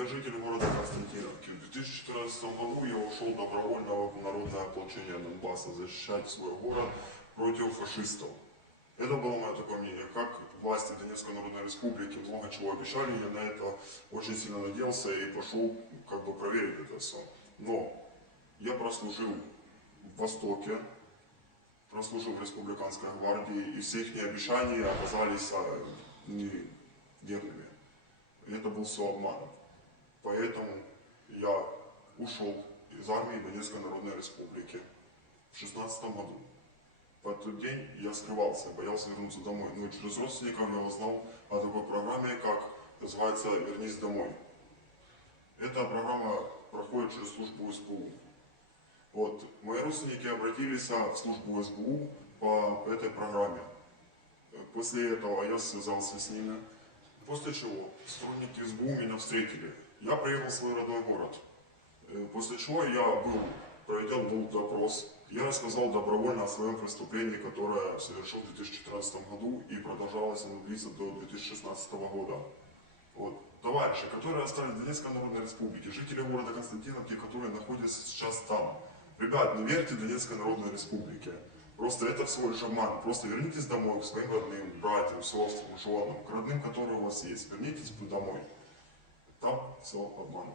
Я житель города Константиновки. В 2014 году я ушел добровольно в народное ополчение Донбасса защищать свой город против фашистов. Это было мое такое мнение. Как власти Донецкой Народной Республики много чего обещали, я на это очень сильно надеялся и пошел как бы проверить это все. Но я прослужил в Востоке, прослужил в Республиканской гвардии, и все их обещания оказались а, неверными. И это был все обман. Поэтому я ушел из армии Донецкой Народной Республики в 16 году. В тот день я скрывался, боялся вернуться домой. Но через родственников я узнал о такой программе, как называется «Вернись домой». Эта программа проходит через службу СБУ. Вот, мои родственники обратились в службу СБУ по этой программе. После этого я связался с ними, после чего сотрудники СБУ меня встретили. Я приехал в свой родной город, Э, после чего я был, проведен был допрос. Я рассказал добровольно о своем преступлении, которое совершил в 2014 году и продолжалось оно длиться до 2016 года. Вот. Товарищи, которые остались в Донецкой Народной Республике, жители города Константиновки, которые находятся сейчас там. Ребят, не верьте Донецкой Народной Республике. Просто это всего лишь обман. Просто вернитесь домой к своим родным, братьям, сестрам, женам, к родным, которые у вас есть. Вернитесь домой. Там все обман.